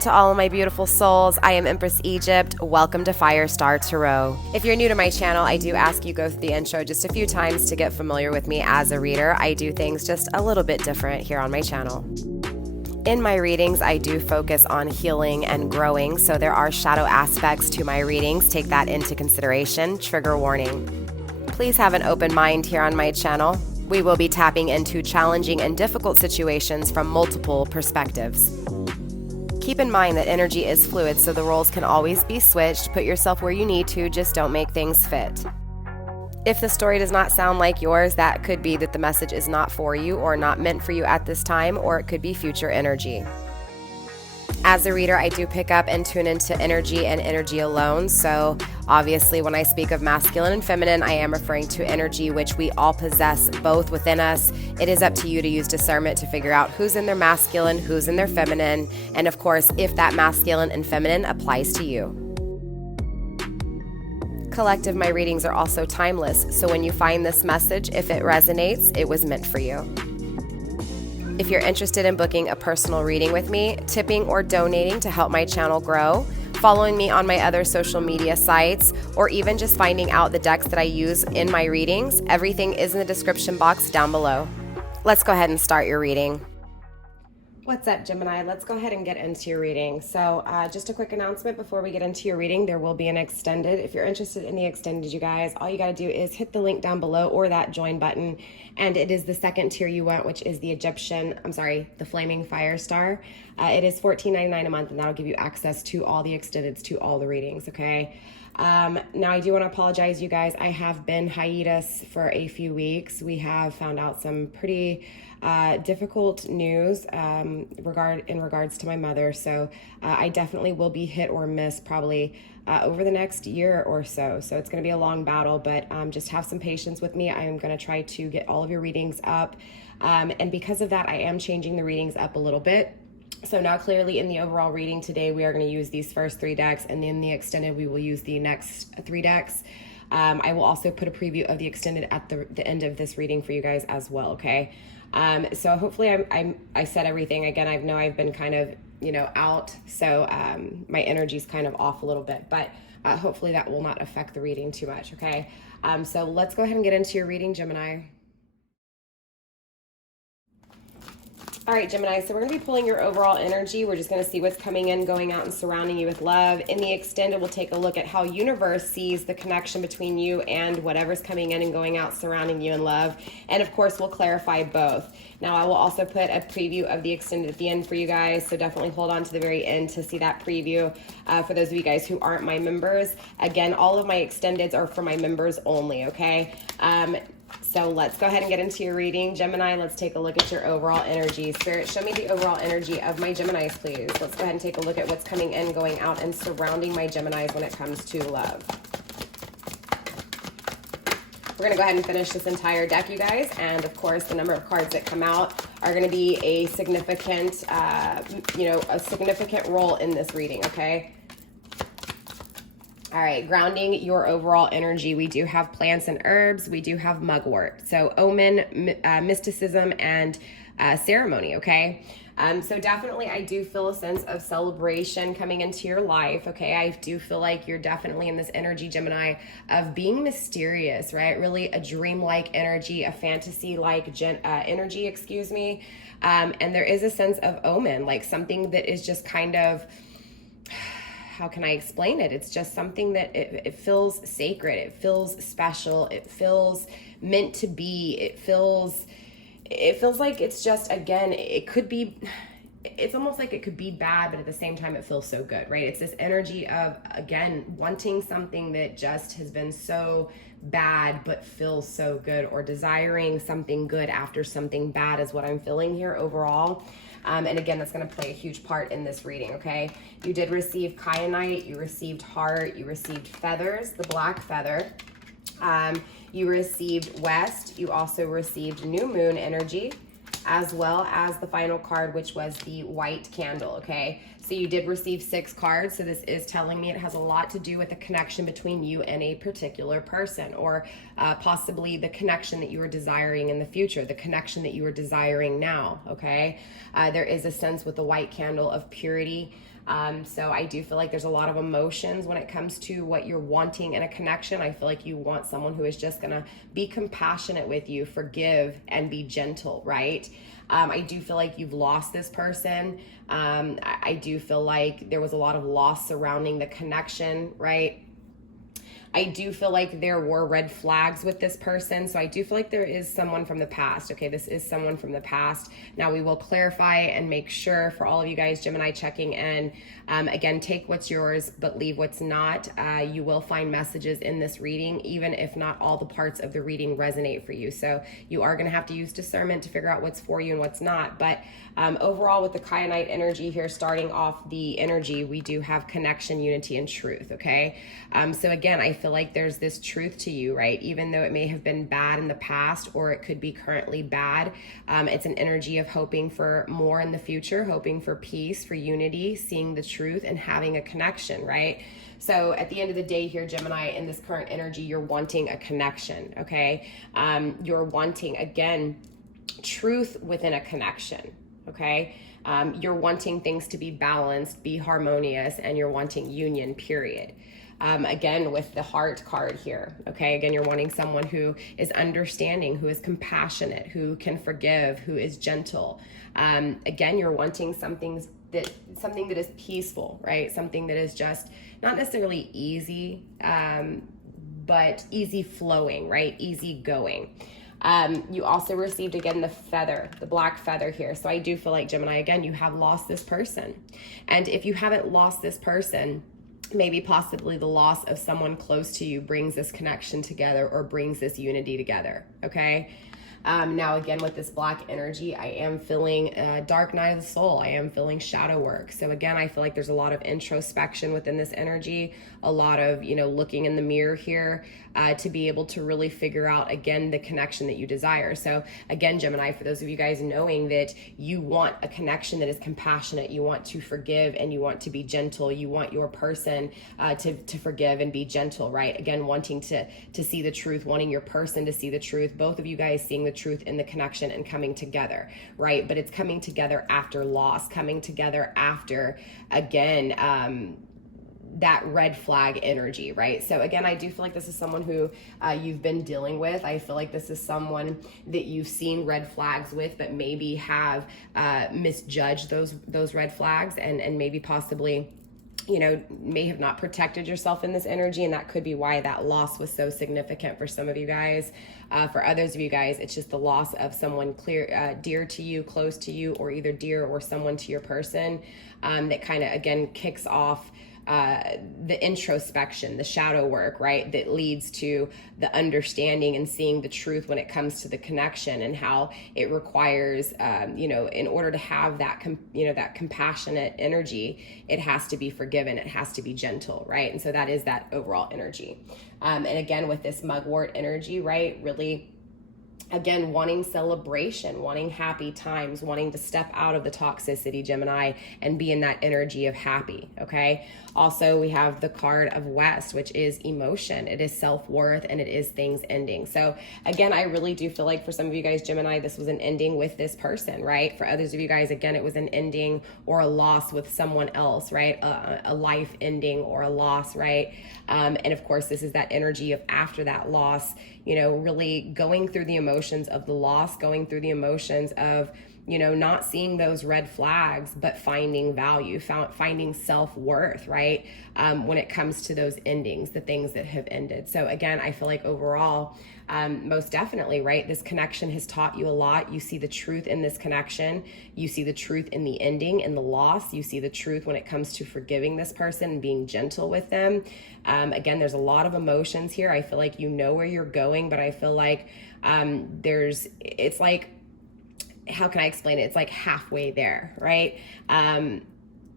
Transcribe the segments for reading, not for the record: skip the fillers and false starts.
to all of my beautiful souls. I am Empress Egypt. Welcome to FireStar Tarot. If you're new to my channel, I do ask you go through the intro just a few times to get familiar with me as a reader. I do things just a little bit different here on my channel. In my readings, I do focus on healing and growing, so there are shadow aspects to my readings. Take that into consideration. Trigger warning. Please have an open mind here on my channel. We will be tapping into challenging and difficult situations from multiple perspectives. Keep in mind that energy is fluid, so the roles can always be switched. Put yourself where you need to, just don't make things fit. If the story does not sound like yours, that could be that the message is not for you or not meant for you at this time, or it could be future energy. As a reader, I do pick up and tune into energy and energy alone. So obviously when I speak of masculine and feminine, I am referring to energy which we all possess both within us. It is up to you to use discernment to figure out who's in their masculine, who's in their feminine, and of course, if that masculine and feminine applies to you. Collective, my readings are also timeless. So when you find this message, if it resonates, it was meant for you. If you're interested in booking a personal reading with me, tipping or donating to help my channel grow, following me on my other social media sites, or even just finding out the decks that I use in my readings, everything is in the description box down below. Let's go ahead and start your reading. What's up, Gemini? Let's go ahead and get into your reading. So just a quick announcement before we get into your reading. There will be an extended. If you're interested in the extended, you guys, all you got to do is hit the link down below or that join button. And it is the second tier you want, which is the the Flaming Firestar. It is $14.99 a month, and that'll give you access to all the extendeds, to all the readings, okay? Now I do want to apologize, you guys. I have been hiatus for a few weeks. We have found out some pretty difficult news in regards to my mother, so I definitely will be hit or miss probably over the next year or so. So it's going to be a long battle, but just have some patience with me. I am going to try to get all of your readings up, and because of that, I am changing the readings up a little bit. So now clearly in the overall reading today, we are going to use these first 3 decks, and in the extended, we will use the next 3 decks. I will also put a preview of the extended at the end of this reading for you guys as well, okay? So hopefully I said everything. Again, I know I've been kind of, out, so my energy's kind of off a little bit, but hopefully that will not affect the reading too much, okay? So let's go ahead and get into your reading, Gemini. All right, Gemini, so we're going to be pulling your overall energy. We're just going to see what's coming in, going out, and surrounding you with love. In the extended, we'll take a look at how universe sees the connection between you and whatever's coming in and going out, surrounding you in love. And of course, we'll clarify both. Now, I will also put a preview of the extended at the end for you guys, so definitely hold on to the very end to see that preview. For those of you guys who aren't my members, again, all of my extendeds are for my members only, okay? So let's go ahead and get into your reading. Gemini, let's take a look at your overall energy. Spirit, show me the overall energy of my Geminis, please. Let's go ahead and take a look at what's coming in, going out, and surrounding my Geminis when it comes to love. We're going to go ahead and finish this entire deck, you guys. And of course, the number of cards that come out are going to be a significant, a significant role in this reading, okay? All right, grounding your overall energy, we do have plants and herbs. We do have mugwort. So omen, mysticism, and ceremony, okay? So definitely I do feel a sense of celebration coming into your life, okay? I do feel like you're definitely in this energy, Gemini, of being mysterious, right? Really a dreamlike energy, a fantasy-like energy, excuse me. And there is a sense of omen, like something that is just kind of... how can I explain it? It's just something that it feels sacred. It feels special. It feels meant to be. It feels like it's just, again, it's almost like it could be bad, but at the same time, it feels so good, right? It's this energy of, again, wanting something that just has been so bad, but feels so good, or desiring something good after something bad is what I'm feeling here overall. And again, that's going to play a huge part in this reading, okay? You did receive kyanite, you received heart, you received feathers, the black feather. You received west, you also received new moon energy, as well as the final card, which was the white candle, okay? So you did receive 6 cards, so this is telling me it has a lot to do with the connection between you and a particular person, or possibly the connection that you are desiring in the future, the connection that you are desiring now, okay? There is a sense with the white candle of purity, So I do feel like there's a lot of emotions when it comes to what you're wanting in a connection. I feel like you want someone who is just gonna be compassionate with you, forgive, and be gentle, right? I do feel like you've lost this person. I do feel like there was a lot of loss surrounding the connection, right? I do feel like there were red flags with this person. So I do feel like there is someone from the past. Okay, this is someone from the past. Now we will clarify and make sure for all of you guys, Gemini checking in, again, take what's yours, but leave what's not. You will find messages in this reading, even if not all the parts of the reading resonate for you. So you are gonna have to use discernment to figure out what's for you and what's not. But overall with the Kyanite energy here, starting off the energy, we do have connection, unity, and truth, okay? So again, I feel like there's this truth to you, right? Even though it may have been bad in the past or it could be currently bad, it's an energy of hoping for more in the future, hoping for peace, for unity, seeing the truth and having a connection, right? So at the end of the day here, Gemini, in this current energy, you're wanting a connection, okay? You're wanting, again, truth within a connection, okay? You're wanting things to be balanced, be harmonious, and you're wanting union, period. Again, with the heart card here, okay? Again, you're wanting someone who is understanding, who is compassionate, who can forgive, who is gentle. Again, you're wanting something that is peaceful, right? Something that is just not necessarily easy, but easy flowing, right? Easy going. You also received, again, the feather, the black feather here. So I do feel like, Gemini, again, you have lost this person. And if you haven't lost this person, maybe possibly the loss of someone close to you brings this connection together or brings this unity together, okay? Now, again, with this black energy, I am feeling dark night of the soul. I am feeling shadow work. So again, I feel like there's a lot of introspection within this energy, a lot of, looking in the mirror here to be able to really figure out, again, the connection that you desire. So again, Gemini, for those of you guys knowing that you want a connection that is compassionate, you want to forgive and you want to be gentle, you want your person to forgive and be gentle, right? Again, wanting to see the truth, wanting your person to see the truth, both of you guys seeing the truth in the connection and coming together, right? But it's coming together after loss, coming together after, again, that red flag energy, right? So again, I do feel like this is someone who you've been dealing with. I feel like this is someone that you've seen red flags with, but maybe have misjudged those red flags and maybe possibly may have not protected yourself in this energy, and that could be why that loss was so significant for some of you guys. For others of you guys, it's just the loss of someone dear to you, close to you, or either dear or someone to your person that kind of, again, kicks off the introspection, the shadow work, right? That leads to the understanding and seeing the truth when it comes to the connection and how it requires, in order to have that, that compassionate energy, it has to be forgiven. It has to be gentle, right? And so that is that overall energy. And again, with this mugwort energy, right? Really, again, wanting celebration, wanting happy times, wanting to step out of the toxicity, Gemini, and be in that energy of happy, okay? Also, we have the card of West, which is emotion. It is self-worth, and it is things ending. So again, I really do feel like for some of you guys, Gemini, this was an ending with this person, right? For others of you guys, again, it was an ending or a loss with someone else, right? A life ending or a loss, right? And of course, this is that energy of after that loss, really going through the emotions of the loss, going through the emotions of, not seeing those red flags, but finding value, finding self-worth, right? When it comes to those endings, the things that have ended. So again, I feel like overall, most definitely, right? This connection has taught you a lot. You see the truth in this connection. You see the truth in the ending, in the loss. You see the truth when it comes to forgiving this person and being gentle with them. Again, there's a lot of emotions here. I feel like you know where you're going, but I feel like it's like, how can I explain it? It's like halfway there, right?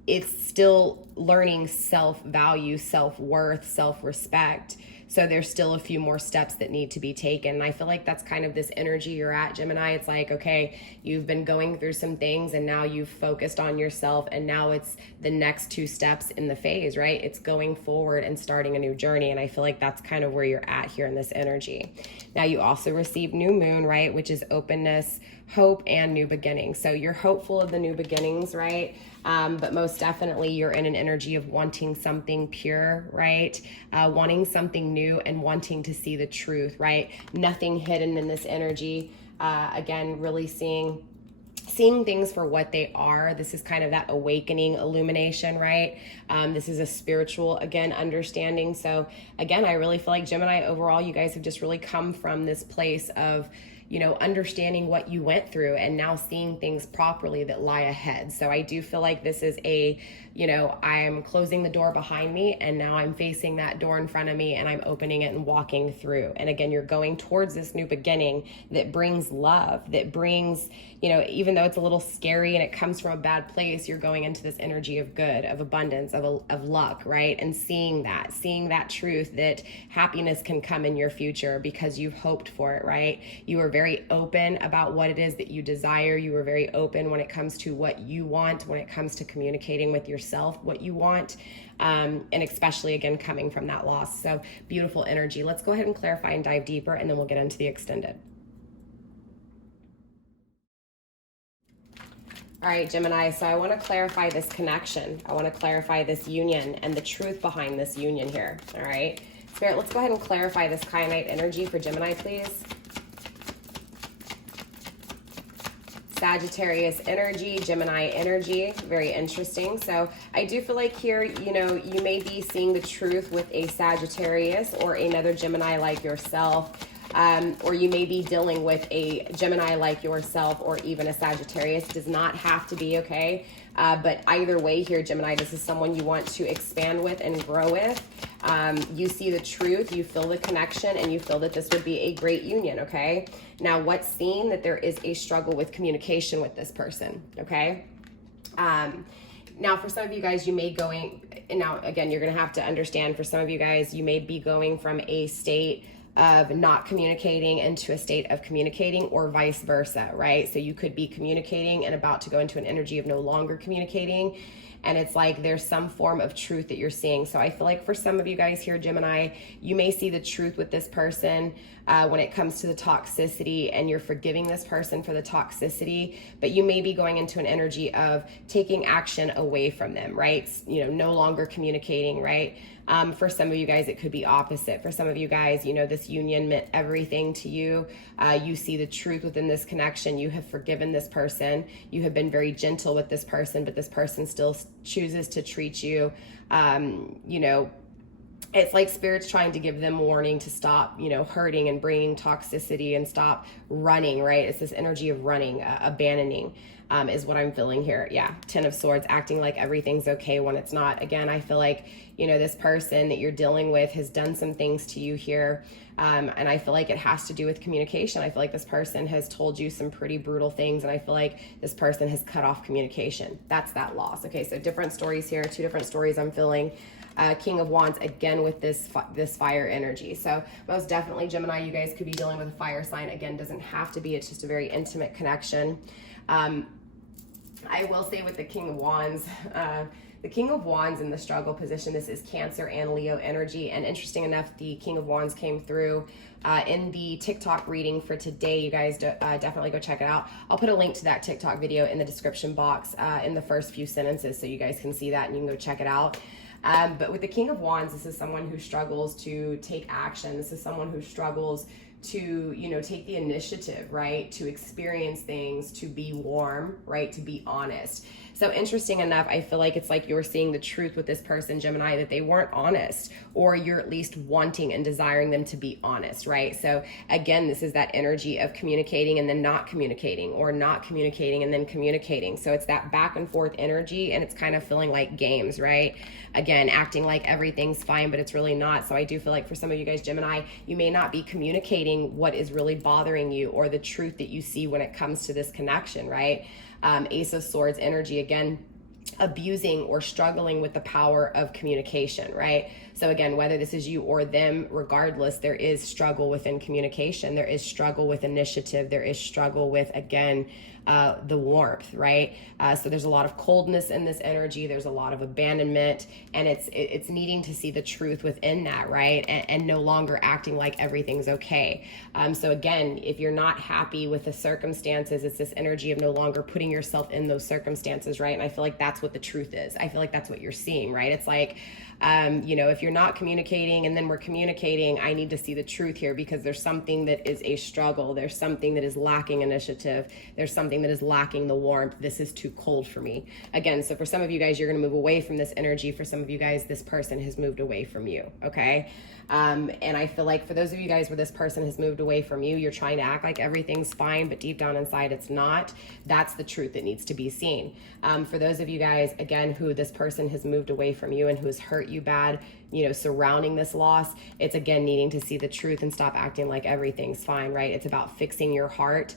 It's still learning self-value, self-worth, self-respect. So there's still a few more steps that need to be taken. And I feel like that's kind of this energy you're at, Gemini. It's like, okay, you've been going through some things and now you've focused on yourself, and now it's the next two steps in the phase, right? It's going forward and starting a new journey. And I feel like that's kind of where you're at here in this energy. Now you also receive new moon, right? Which is openness, hope, and new beginnings. So you're hopeful of the new beginnings, right? But most definitely you're in an energy of wanting something pure, right? Wanting something new and wanting to see the truth, right? Nothing hidden in this energy. Again, really seeing things for what they are. This is kind of that awakening illumination, right? This is a spiritual, again, understanding. So again, I really feel like Gemini, overall, you guys have just really come from this place of, you know, understanding what you went through and now seeing things properly that lie ahead. So I do feel like this is a, you know, I'm closing the door behind me and now I'm facing that door in front of me and I'm opening it and walking through. And again, you're going towards this new beginning that brings love, that brings, you know, even though it's a little scary and it comes from a bad place, you're going into this energy of good, of abundance, of luck, right? And seeing that truth that happiness can come in your future because you've hoped for it, right? You were very open about what it is that you desire. You were very open when it comes to what you want, when it comes to communicating with yourself what you want, and especially, again, coming from that loss. So beautiful energy. Let's go ahead and clarify and dive deeper, and then we'll get into the extended. All right, Gemini, so I want to clarify this connection. I want to clarify this union and the truth behind this union here, all right? Spirit, let's go ahead and clarify this kyanite energy for Gemini, please. Sagittarius energy, Gemini energy, very interesting. So I do feel like here, you know, you may be seeing the truth with a Sagittarius or another Gemini like yourself. Or you may be dealing with a Gemini like yourself or even a Sagittarius. Does not have to be, okay? But either way here, Gemini, this is someone you want to expand with and grow with. You see the truth, you feel the connection, and you feel that this would be a great union, okay? Now, what's seen that there is a struggle with communication with this person, okay? Now, for some of you guys, you may and now, again, you're going to have to understand, for some of you guys, you may be going from a state of not communicating into a state of communicating, or vice versa, right? So you could be communicating and about to go into an energy of no longer communicating, and it's like there's some form of truth that you're seeing. So I feel like for some of you guys here, Gemini, you may see the truth with this person when it comes to the toxicity, and you're forgiving this person for the toxicity, but you may be going into an energy of taking action away from them, right? You know, no longer communicating, right? For some of you guys, it could be opposite. For some of you guys, you know, this union meant everything to you. You see the truth within this connection. You have forgiven this person. You have been very gentle with this person, but this person still chooses to treat you, you know, it's like Spirit's trying to give them warning to stop, you know, hurting and bringing toxicity and stop running, right? It's this energy of running, abandoning. Is what I'm feeling here. Yeah, Ten of Swords, acting like everything's okay when it's not. Again, I feel like, you know, this person that you're dealing with has done some things to you here. And I feel like it has to do with communication. I feel like this person has told you some pretty brutal things, and I feel like this person has cut off communication. That's that loss. Okay, so different stories here, two different stories I'm feeling. King of Wands, again, with this fire energy. So most definitely, Gemini, you guys could be dealing with a fire sign. Again, doesn't have to be. It's just a very intimate connection. I will say with the King of Wands, the King of Wands in the struggle position, this is Cancer and Leo energy. And interesting enough, the King of Wands came through in the TikTok reading for today. You guys definitely go check it out. I'll put a link to that TikTok video in the description box in the first few sentences, so you guys can see that and you can go check it out. But with the King of Wands, this is someone who struggles to take action. This is someone who struggles to, you know, take the initiative, right? To experience things, to be warm, right? To be honest. So interesting enough, I feel like it's like you're seeing the truth with this person, Gemini, that they weren't honest, or you're at least wanting and desiring them to be honest, right? So again, this is that energy of communicating and then not communicating, or not communicating and then communicating. So it's that back and forth energy, and it's kind of feeling like games, right? Again, acting like everything's fine, but it's really not. So I do feel like for some of you guys, Gemini, you may not be communicating what is really bothering you, or the truth that you see when it comes to this connection, right? Ace of Swords energy, again, abusing or struggling with the power of communication, right? So again, whether this is you or them, regardless, there is struggle within communication. There is struggle with initiative. There is struggle with, again, the warmth, right? So there's a lot of coldness in this energy. There's a lot of abandonment, and it's needing to see the truth within that, right? And no longer acting like everything's okay. So again, if you're not happy with the circumstances, it's this energy of no longer putting yourself in those circumstances, right? And I feel like that's what the truth is. I feel like that's what you're seeing, right? It's like, you know, if you're not communicating and then we're communicating, I need to see the truth here, because there's something that is a struggle. There's something that is lacking initiative. There's something that is lacking the warmth. This is too cold for me. Again, so for some of you guys, you're going to move away from this energy. For some of you guys, this person has moved away from you. Okay. And I feel like for those of you guys where this person has moved away from you, you're trying to act like everything's fine, but deep down inside it's not. That's the truth that needs to be seen. For those of you guys, again, who this person has moved away from you and who has hurt you bad, you know, surrounding this loss, it's again needing to see the truth and stop acting like everything's fine, right? It's about fixing your heart,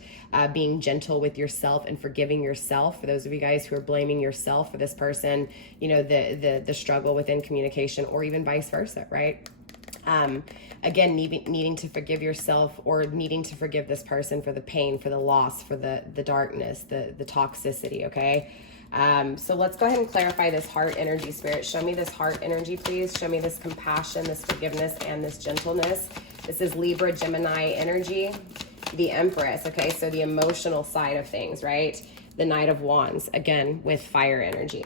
being gentle with yourself and forgiving yourself. For those of you guys who are blaming yourself for this person, you know, the struggle within communication, or even vice versa, right? Again, needing to forgive yourself, or needing to forgive this person for the pain, for the loss, for the darkness, the toxicity, okay? So let's go ahead and clarify this heart energy, Spirit. Show me this heart energy, please. Show me this compassion, this forgiveness, and this gentleness. This is Libra, Gemini energy. The Empress, okay? So the emotional side of things, right? The Knight of Wands, again, with fire energy.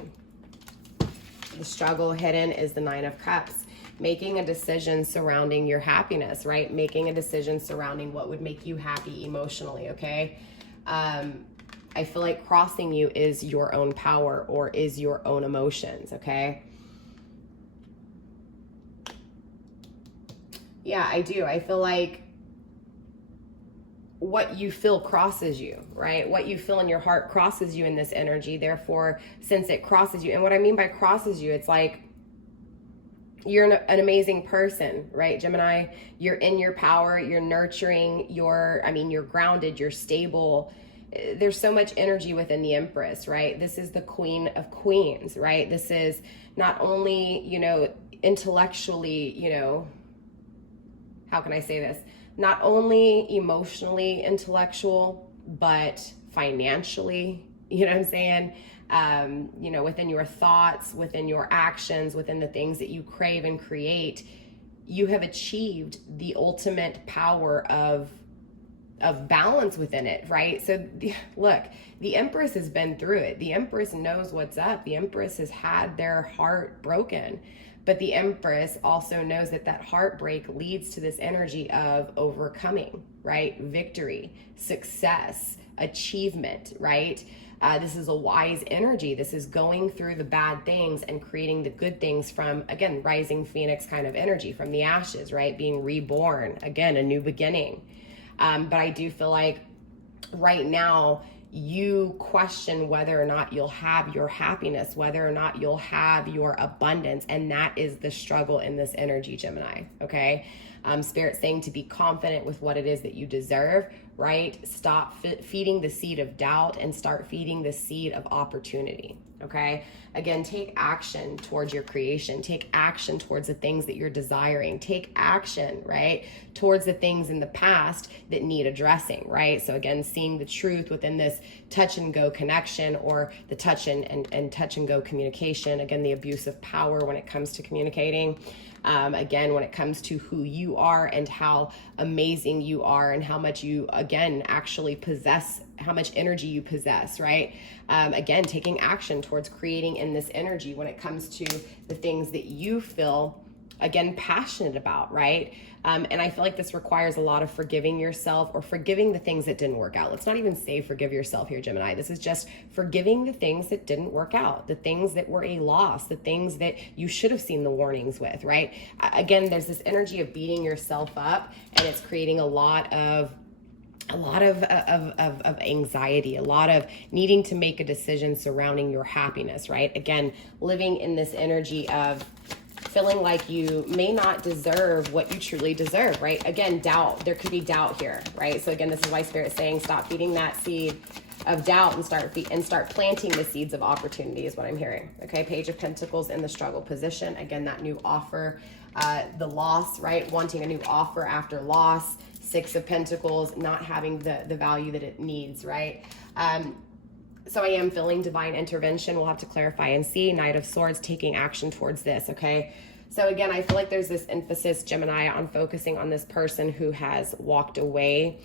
The struggle hidden is the Nine of Cups. Making a decision surrounding your happiness, right? Making a decision surrounding what would make you happy emotionally, okay? I feel like crossing you is your own power, or is your own emotions, okay? Yeah, I do. I feel like what you feel crosses you, right? What you feel in your heart crosses you in this energy. Therefore, since it crosses you, and what I mean by crosses you, it's like, you're an amazing person, right, Gemini? You're in your power, you're nurturing, you're grounded, you're stable. There's so much energy within the Empress, right? This is the Queen of Queens, right? This is not only, you know, intellectually, you know, how can I say this? Not only emotionally intellectual, but financially, you know what I'm saying? You know, within your thoughts, within your actions, within the things that you crave and create, you have achieved the ultimate power of balance within it, right? So look, the Empress has been through it. The Empress knows what's up. The Empress has had their heart broken, but the Empress also knows that that heartbreak leads to this energy of overcoming, right? Victory, success, achievement, right? This is a wise energy. This is going through the bad things and creating the good things from, again, rising phoenix kind of energy, from the ashes, right? Being reborn, again, a new beginning. But I do feel like right now you question whether or not you'll have your happiness, whether or not you'll have your abundance. And that is the struggle in this energy, Gemini, okay? Spirit saying to be confident with what it is that you deserve, right? Stop feeding the seed of doubt and start feeding the seed of opportunity, okay? Again, take action towards your creation. Take action towards the things that you're desiring. Take action, right, towards the things in the past that need addressing, right? So again, seeing the truth within this touch and go connection, or the touch and touch and go communication. Again, the abuse of power when it comes to communicating. Again, when it comes to who you are and how amazing you are and how much you, again, actually possess, how much energy you possess, right? Again, taking action towards creating in this energy when it comes to the things that you feel, again, passionate about, right? And I feel like this requires a lot of forgiving yourself, or forgiving the things that didn't work out. Let's not even say forgive yourself here, Gemini. This is just forgiving the things that didn't work out, the things that were a loss, the things that you should have seen the warnings with, right? Again, there's this energy of beating yourself up, and it's creating a lot of anxiety, a lot of needing to make a decision surrounding your happiness, right? Again, living in this energy of feeling like you may not deserve what you truly deserve, right? Again, doubt. There could be doubt here, right? So again, this is why Spirit's saying stop feeding that seed of doubt and start planting the seeds of opportunity is what I'm hearing. Okay, Page of Pentacles in the struggle position. Again, that new offer, the loss, right? Wanting a new offer after loss. Six of Pentacles, not having the value that it needs, right? So I am feeling divine intervention. We'll have to clarify and see. Knight of Swords, taking action towards this, okay? So again, I feel like there's this emphasis, Gemini, on focusing on this person who has walked away,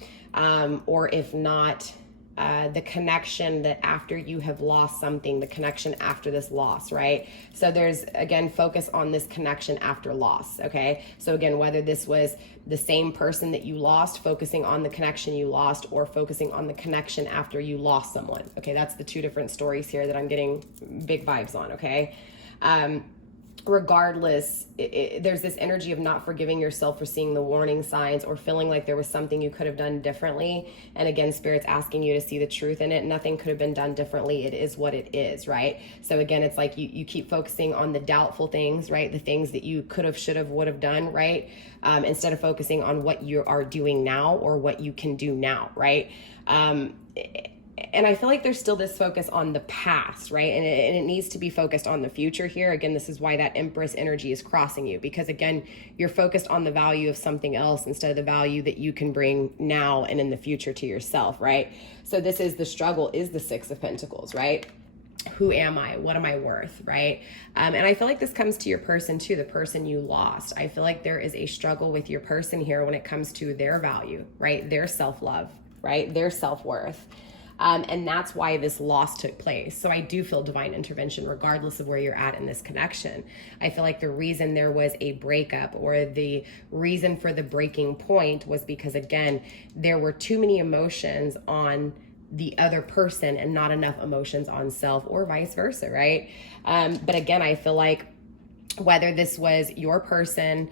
or if not, the connection that after you have lost something, the connection after this loss, right? So there's, again, focus on this connection after loss, okay? So again, whether this was the same person that you lost, focusing on the connection you lost, or focusing on the connection after you lost someone, okay? That's the two different stories here that I'm getting big vibes on, okay? Regardless, there's this energy of not forgiving yourself for seeing the warning signs or feeling like there was something you could have done differently. And again, Spirit's asking you to see the truth in it. Nothing could have been done differently. It is what it is, right? So again, it's like you keep focusing on the doubtful things, right? The things that you could have, should have, would have done, right? Instead of focusing on what you are doing now or what you can do now, right? And I feel like there's still this focus on the past, right? And it needs to be focused on the future here. Again, this is why that Empress energy is crossing you, because again, you're focused on the value of something else instead of the value that you can bring now and in the future to yourself, right? So this is the struggle, is the Six of Pentacles, right? Who am I? What am I worth, right? And I feel like this comes to your person too, the person you lost. I feel like there is a struggle with your person here when it comes to their value, right? Their self-love, right? Their self-worth. And that's why this loss took place. So I do feel divine intervention regardless of where you're at in this connection. I feel like the reason there was a breakup or the reason for the breaking point was because, again, there were too many emotions on the other person and not enough emotions on self, or vice versa, right? But again, I feel like whether this was your person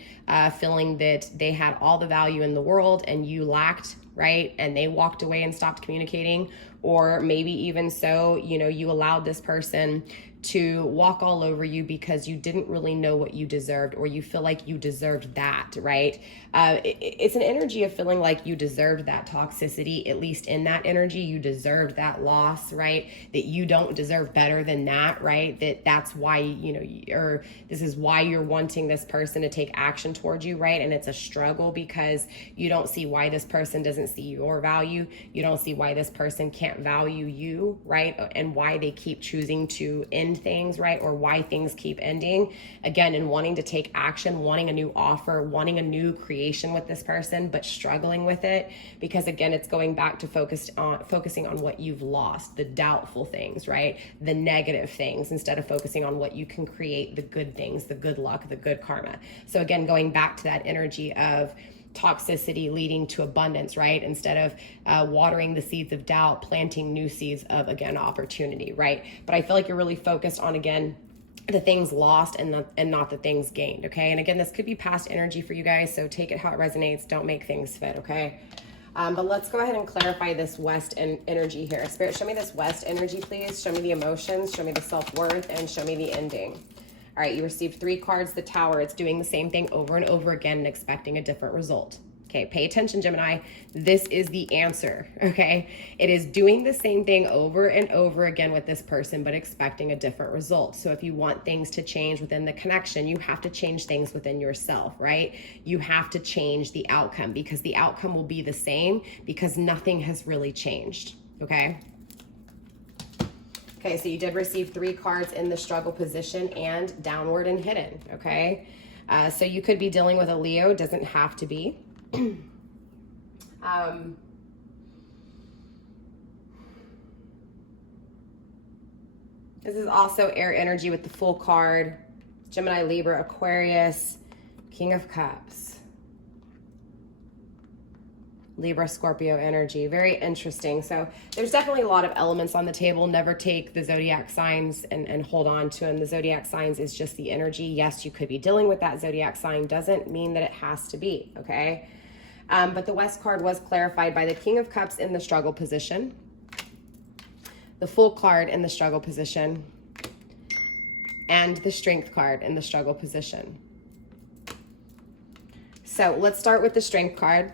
feeling that they had all the value in the world and you lacked, right? And they walked away and stopped communicating, or maybe even so, you know, you allowed this person to walk all over you because you didn't really know what you deserved, or you feel like you deserved that, right? It's an energy of feeling like you deserved that toxicity, at least in that energy, you deserved that loss, right? That you don't deserve better than that, right? That's why, you know, or this is why you're wanting this person to take action towards you, right? And it's a struggle because you don't see why this person doesn't see your value. You don't see why this person can't value you, right? And why they keep choosing to end things, right? Or why things keep ending, again, and wanting to take action, wanting a new offer, wanting a new creation with this person, but struggling with it because, again, it's going back to focusing on what you've lost, the doubtful things, right? The negative things, instead of focusing on what you can create, the good things, the good luck, the good karma. So again, going back to that energy of toxicity leading to abundance, right? Instead of watering the seeds of doubt, planting new seeds of, again, opportunity, right? But I feel like you're really focused on, again, the things lost and not the things gained, okay? And again, this could be past energy for you guys, so take it how it resonates. Don't make things fit, okay? But let's go ahead and clarify this West energy here. Spirit, show me this West energy, please. Show me the emotions, show me the self-worth, and show me the ending. All right, you received 3 cards, the Tower. It's doing the same thing over and over again and expecting a different result. Okay, pay attention, Gemini. This is the answer, okay? It is doing the same thing over and over again with this person, but expecting a different result. So if you want things to change within the connection, you have to change things within yourself, right? You have to change the outcome, because the outcome will be the same because nothing has really changed, okay? Okay, so you did receive 3 cards in the struggle position and downward and hidden, okay? So you could be dealing with a Leo, doesn't have to be. This is also air energy with the Full card. Gemini, Libra, Aquarius, King of Cups. Libra, Scorpio energy. Very interesting. So there's definitely a lot of elements on the table. Never take the zodiac signs and hold on to them. The zodiac signs is just the energy. Yes, you could be dealing with that zodiac sign. Doesn't mean that it has to be, okay? But the West card was clarified by the King of Cups in the struggle position, the Full card in the struggle position, and the Strength card in the struggle position. So let's start with the Strength card.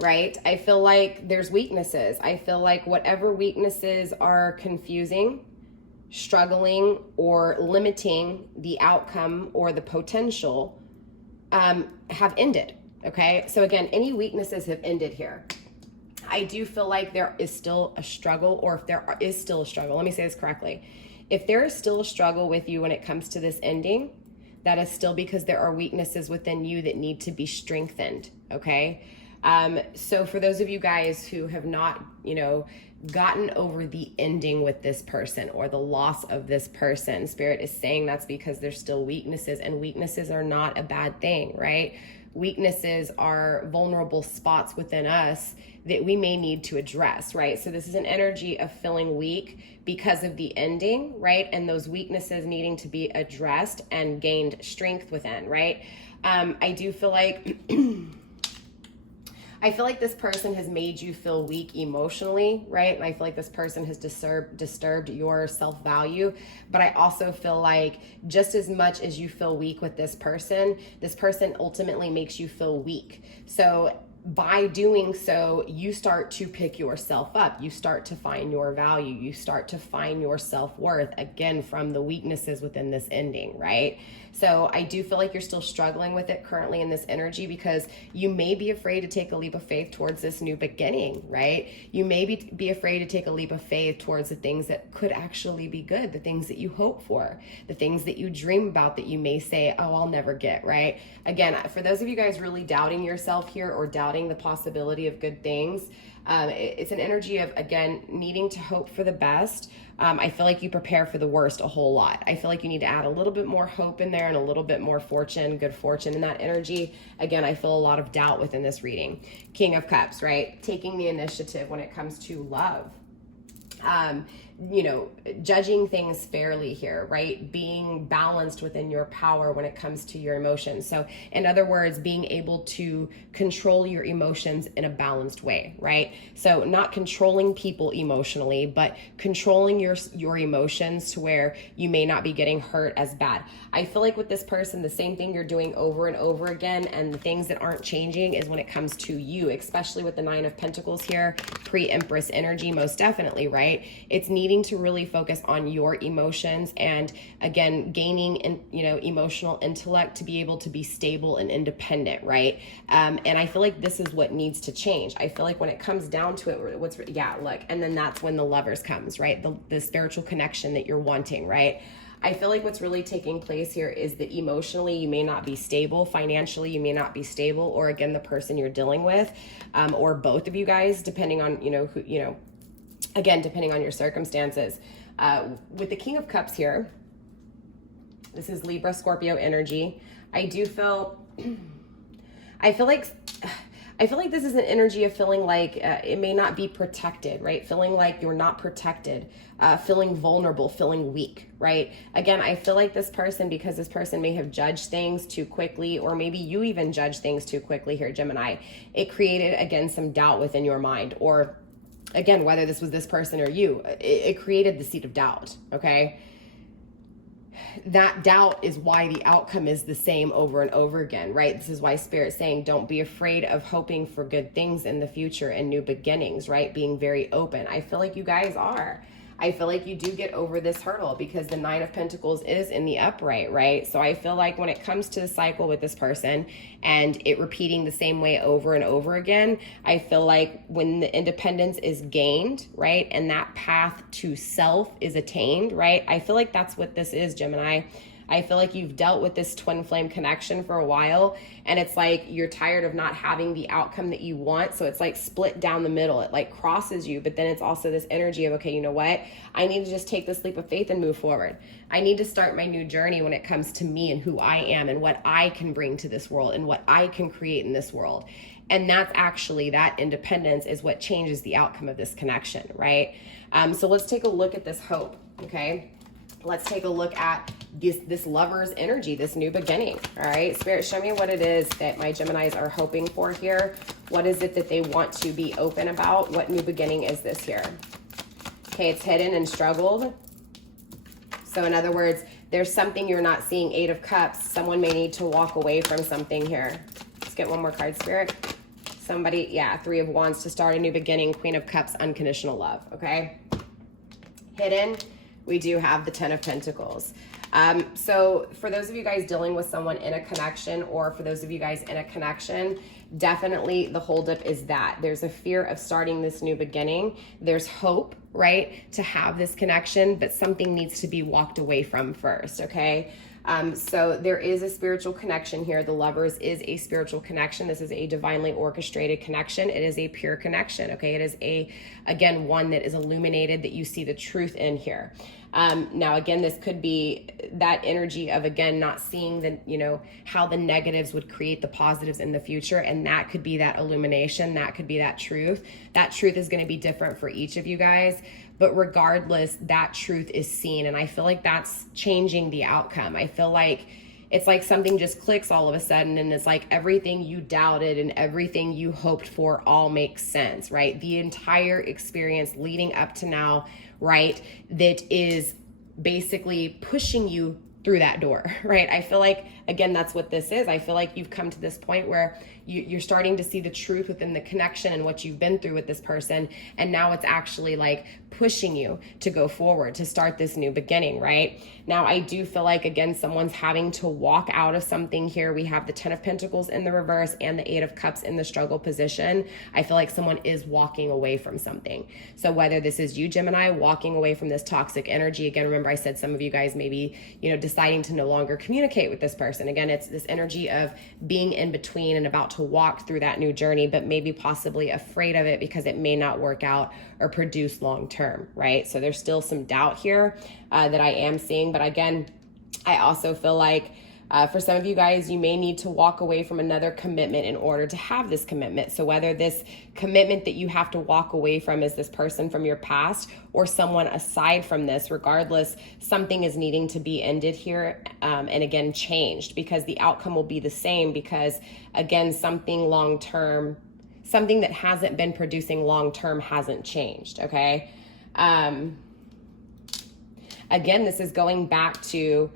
Right? I feel like there's weaknesses. I feel like whatever weaknesses are confusing, struggling, or limiting the outcome or the potential have ended, okay? So again, any weaknesses have ended here. I do feel like there is still a struggle, or if there is still a struggle, let me say this correctly. If there is still a struggle with you when it comes to this ending, that is still because there are weaknesses within you that need to be strengthened, okay? So for those of you guys who have not, you know, gotten over the ending with this person or the loss of this person, Spirit is saying that's because there's still weaknesses, and weaknesses are not a bad thing, right? Weaknesses are vulnerable spots within us that we may need to address, right? So this is an energy of feeling weak because of the ending, right? And those weaknesses needing to be addressed and gained strength within, right? I do feel like I feel like this person has made you feel weak emotionally, right? And I feel like this person has disturbed your self-value. But I also feel like just as much as you feel weak with this person ultimately makes you feel weak. So by doing so, you start to pick yourself up. You start to find your value. You start to find your self-worth, again, from the weaknesses within this ending, right? So I do feel like you're still struggling with it currently in this energy because you may be afraid to take a leap of faith towards this new beginning, right? You may be afraid to take a leap of faith towards the things that could actually be good, the things that you hope for, the things that you dream about that you may say, oh, I'll never get, right? Again, for those of you guys really doubting yourself here or doubting the possibility of good things, it's an energy of, again, needing to hope for the best. I feel like you prepare for the worst a whole lot. I feel like you need to add a little bit more hope in there and a little bit more fortune, good fortune in that energy. Again, I feel a lot of doubt within this reading. King of Cups, right? Taking the initiative when it comes to love. You know, judging things fairly here, right? Being balanced within your power when it comes to your emotions. So in other words, being able to control your emotions in a balanced way, right? So not controlling people emotionally, but controlling your emotions to where you may not be getting hurt as bad. I feel like with this person, the same thing you're doing over and over again, and the things that aren't changing is when it comes to you, especially with the Nine of Pentacles here, pre-Empress energy, most definitely, right? It's needing to really focus on your emotions and, again, gaining emotional intellect to be able to be stable and independent, right? And I feel like this is what needs to change. I feel like when it comes down to it, and then that's when the Lovers comes, right? The spiritual connection that you're wanting, right? I feel like what's really taking place here is that emotionally you may not be stable, financially you may not be stable, or again, the person you're dealing with, or both of you guys, depending on, again, depending on your circumstances. With the King of Cups here, this is Libra, Scorpio energy. I feel like this is an energy of feeling like it may not be protected, right? Feeling like you're not protected, feeling vulnerable, feeling weak, right? Again, I feel like this person, because this person may have judged things too quickly, or maybe you even judged things too quickly here, Gemini, it created, again, some doubt within your mind, or again, whether this was this person or you, it created the seed of doubt, okay? That doubt is why the outcome is the same over and over again, right? This is why Spirit's saying don't be afraid of hoping for good things in the future and new beginnings, right? Being very open. I feel like you guys are. I feel like you do get over this hurdle because the Nine of Pentacles is in the upright, right? So I feel like when it comes to the cycle with this person and it repeating the same way over and over again, I feel like when the independence is gained, right, and that path to self is attained, right, I feel like that's what this is, Gemini. I feel like you've dealt with this twin flame connection for a while, and it's like you're tired of not having the outcome that you want. So it's like split down the middle. It like crosses you, but then it's also this energy of, okay, you know what? I need to just take this leap of faith and move forward. I need to start my new journey when it comes to me and who I am and what I can bring to this world and what I can create in this world. And that's actually, that independence is what changes the outcome of this connection, right? So let's take a look at this hope, okay? Let's take a look at this Lover's energy, this new beginning. All right, Spirit, show me what it is that my Geminis are hoping for here. What is it that they want to be open about? What new beginning is this here? Okay, it's hidden and struggled. So in other words, there's something you're not seeing. Eight of Cups. Someone may need to walk away from something here. Let's get one more card, Spirit. Somebody, yeah, Three of Wands to start a new beginning. Queen of Cups, unconditional love, okay? Hidden. We do have the Ten of Pentacles. So for those of you guys dealing with someone in a connection, or for those of you guys in a connection, definitely the holdup is that there's a fear of starting this new beginning. There's hope, right, to have this connection, but something needs to be walked away from first, okay? So there is a spiritual connection here. The Lovers is a spiritual connection. This is a divinely orchestrated connection. It is a pure connection, okay? It is again, one that is illuminated, that you see the truth in here. Now, again, this could be that energy of, again, not seeing the, how the negatives would create the positives in the future. And that could be that illumination. That could be that truth. That truth is going to be different for each of you guys. But regardless, that truth is seen. And I feel like that's changing the outcome. I feel like it's like something just clicks all of a sudden, and it's like everything you doubted and everything you hoped for all makes sense, right? The entire experience leading up to now, right, that is basically pushing you through that door, right? I feel like, again, that's what this is. I feel like you've come to this point where you're starting to see the truth within the connection and what you've been through with this person. And now it's actually like pushing you to go forward, to start this new beginning, right? Now, I do feel like, again, someone's having to walk out of something here. We have the Ten of Pentacles in the reverse and the Eight of Cups in the struggle position. I feel like someone is walking away from something. So whether this is you, Gemini, walking away from this toxic energy, again, remember I said some of you guys maybe, deciding to no longer communicate with this person. Again, it's this energy of being in between and about to walk through that new journey, but maybe possibly afraid of it because it may not work out or produce long term, right? So there's still some doubt here that I am seeing. But again, I also feel like for some of you guys, you may need to walk away from another commitment in order to have this commitment. So whether this commitment that you have to walk away from is this person from your past or someone aside from this, regardless, something is needing to be ended here and again, changed, because the outcome will be the same, because again, something long-term, something that hasn't been producing long-term hasn't changed, okay? Again, this is going back to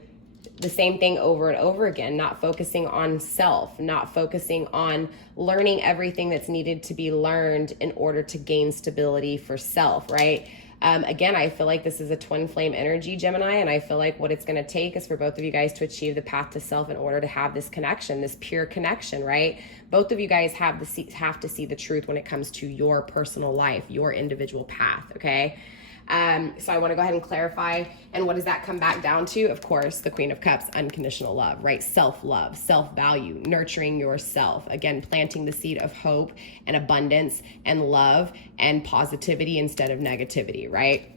the same thing over and over again, not focusing on self, not focusing on learning everything that's needed to be learned in order to gain stability for self, right? Again, I feel like this is a twin flame energy, Gemini, and I feel like what it's going to take is for both of you guys to achieve the path to self in order to have this connection, this pure connection, right? Both of you guys have to see the truth when it comes to your personal life, your individual path, okay? So I want to go ahead and clarify. And what does that come back down to? Of course, the Queen of Cups, unconditional love, right? Self-love, self-value, nurturing yourself. Again, planting the seed of hope and abundance and love and positivity instead of negativity, right?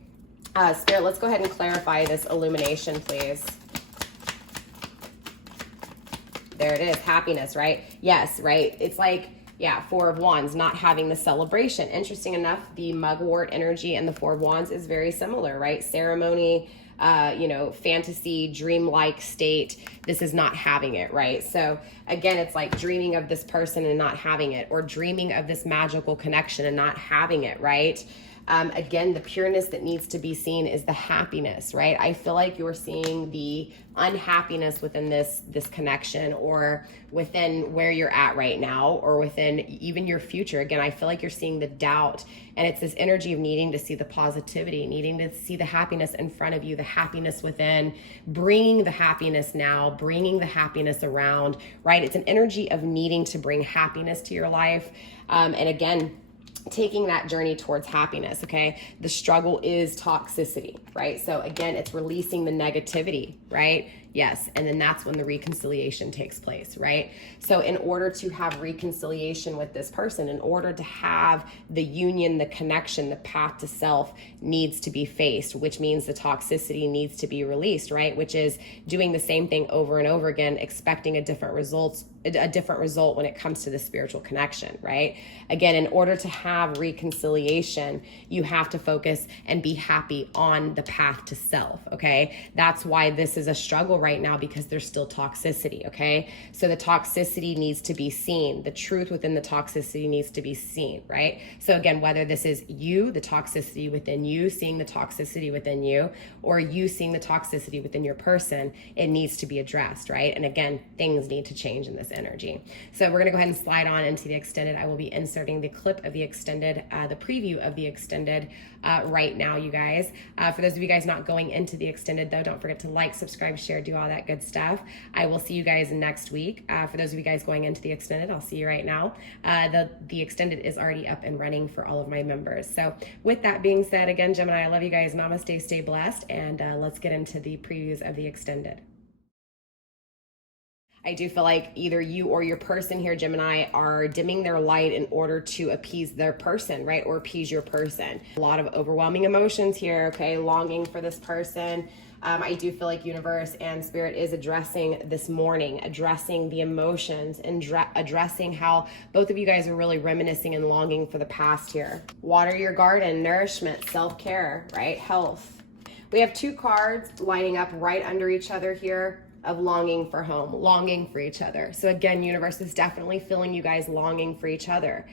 Spirit, let's go ahead and clarify this illumination, please. There it is, happiness, right? Yes, right? It's like, yeah, Four of Wands, not having the celebration. Interesting enough, the mugwort energy and the Four of Wands is very similar, right? Ceremony, fantasy, dreamlike state. This is not having it, right? So again, it's like dreaming of this person and not having it, or dreaming of this magical connection and not having it, right? Again, the pureness that needs to be seen is the happiness, right? I feel like you're seeing the unhappiness within this connection, or within where you're at right now, or within even your future. Again, I feel like you're seeing the doubt, and it's this energy of needing to see the positivity, needing to see the happiness in front of you, the happiness within, bringing the happiness now, bringing the happiness around, right? It's an energy of needing to bring happiness to your life. And again, taking that journey towards happiness, okay? The struggle is toxicity, right? So again, it's releasing the negativity, right? Yes, and then that's when the reconciliation takes place, right? So in order to have reconciliation with this person, in order to have the union, the connection, the path to self needs to be faced, which means the toxicity needs to be released, right? Which is doing the same thing over and over again, expecting a different result when it comes to the spiritual connection, right? Again, in order to have reconciliation, you have to focus and be happy on the path to self, okay? That's why this is a struggle feel right now because there's still toxicity, okay? So the toxicity needs to be seen. The truth within the toxicity needs to be seen, right? So again, whether this is you, the toxicity within you, seeing the toxicity within you, or you seeing the toxicity within your person, it needs to be addressed, right? And again, things need to change in this energy. So we're gonna go ahead and slide on into the extended. I will be inserting the clip of the extended, the preview of the extended right now, you guys. For those of you guys not going into the extended though, don't forget to like, subscribe, share, do all that good stuff. I will see you guys next week. For those of you guys going into the extended, I'll see you right now. The extended is already up and running for all of my members. So with that being said, again, Gemini, I love you guys. Namaste, stay blessed, and let's get into the previews of the extended. I do feel like either you or your person here, Gemini, are dimming their light in order to appease their person, right? Or appease your person. A lot of overwhelming emotions here, okay? Longing for this person. I do feel like universe and spirit is addressing this morning, addressing the emotions and addressing how both of you guys are really reminiscing and longing for the past here. Water your garden, nourishment, self-care, right? Health. We have two cards lining up right under each other here of longing for home, longing for each other. So again, universe is definitely feeling you guys longing for each other.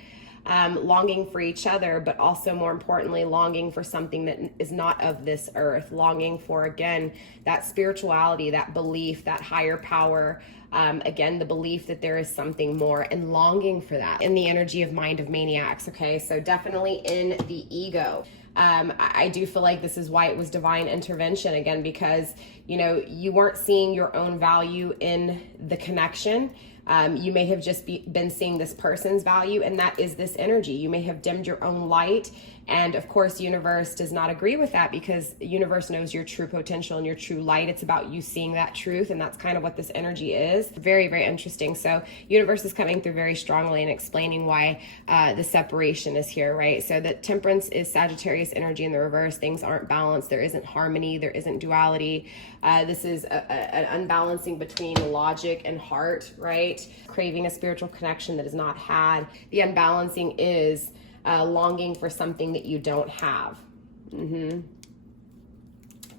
Longing for each other, but also more importantly, longing for something that is not of this earth, longing for, again, that spirituality, that belief, that higher power, again, the belief that there is something more, and longing for that in the energy of mind of maniacs, okay? So definitely in the ego. I do feel like this is why it was divine intervention, again, because, you know, you weren't seeing your own value in the connection. You may have just been seeing this person's value, and that is this energy. You may have dimmed your own light. And of course, universe does not agree with that, because the universe knows your true potential and your true light. It's about you seeing that truth. And that's kind of what this energy is. Very, very interesting. So universe is coming through very strongly and explaining why the separation is here, right? So that temperance is Sagittarius energy in the reverse. Things aren't balanced. There isn't harmony. There isn't duality. This is an unbalancing between logic and heart, right? Craving a spiritual connection that is not had. The unbalancing is longing for something that you don't have.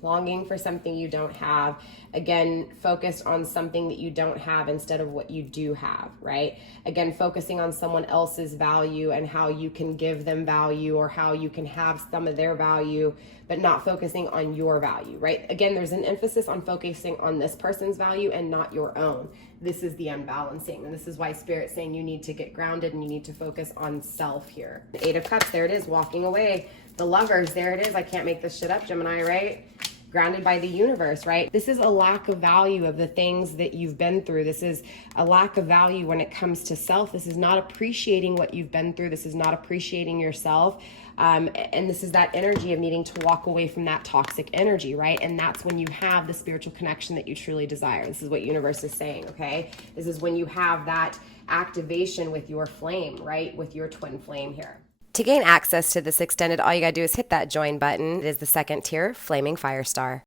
Longing for something you don't have. Again, focused on something that you don't have instead of what you do have, right? Again, focusing on someone else's value and how you can give them value, or how you can have some of their value, but not focusing on your value, right? Again, there's an emphasis on focusing on this person's value and not your own. This is the unbalancing. And this is why Spirit's saying you need to get grounded and you need to focus on self here. The Eight of Cups, there it is, walking away. The Lovers, there it is. I can't make this shit up, Gemini, right? Grounded by the universe, right? This is a lack of value of the things that you've been through. This is a lack of value when it comes to self. This is not appreciating what you've been through. This is not appreciating yourself. And this is that energy of needing to walk away from that toxic energy, right? And that's when you have the spiritual connection that you truly desire. This is what universe is saying, okay? This is when you have that activation with your flame, right? With your twin flame here. To gain access to this extended, all you gotta do is hit that join button. It is the second tier, Flaming Firestar.